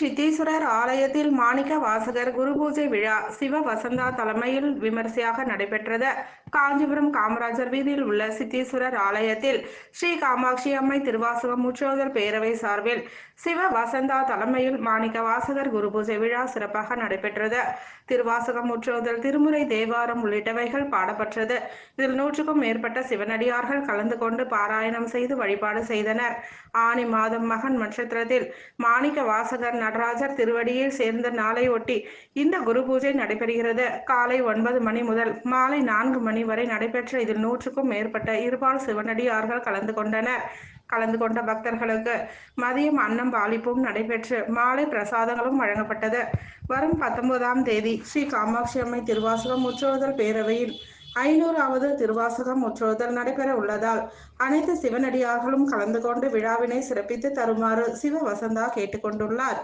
சித்தீஸ்வரர் ஆலயத்தில் மாணிக்க வாசகர் குரு பூஜை விழா சிவ வசந்தா தலைமையில் விமரிசையாக நடைபெற்றது. காஞ்சிபுரம் காமராஜர் வீதியில் உள்ள சித்தீஸ்வரர் ஆலயத்தில் ஸ்ரீ காமாட்சி அம்மை திருவாசக முற்றோதல் பேரவை சார்பில் சிவ வசந்தா தலைமையில் மாணிக்க வாசகர் குரு பூஜை விழா சிறப்பாக நடைபெற்றது. திருவாசகம் முற்றோதல், திருமுறை, தேவாரம் உள்ளிட்டவைகள் பாடப்பட்டது. இதில் 100க்கும் மேற்பட்ட சிவனடியார்கள் கலந்து கொண்டு பாராயணம் செய்து வழிபாடு செய்தனர். ஆனி மாதம் மகன் நட்சத்திரத்தில் மாணிக்க வாசகர் நடராஜர் திருவடியை சேர்ந்த நாளை ஒட்டி இந்த குரு பூஜை நடைபெறுகிறது. காலை 9 மணி முதல் மாலை 4 மணி வரை நடைபெற்ற இதில் 100க்கும் மேற்பட்ட இருபால் சிவனடியார்கள் கலந்து கொண்டனர். கலந்து கொண்ட பக்தர்களுக்கு மதியம் அன்னம் பாலிப்பும் நடைபெற்று மாலை பிரசாதங்களும் வழங்கப்பட்டது. வரும் 19ஆம் தேதி ஸ்ரீ காமாட்சி அம்மை திருவாசகம் முற்றோதல் பேரவையில் 500வது திருவாசகம் முற்றோதல் நடைபெற உள்ளதால் அனைத்து சிவனடியார்களும் கலந்து கொண்டு விழாவினை சிறப்பித்து தருமாறு சிவ வசந்தா கேட்டுக்கொண்டுள்ளார்.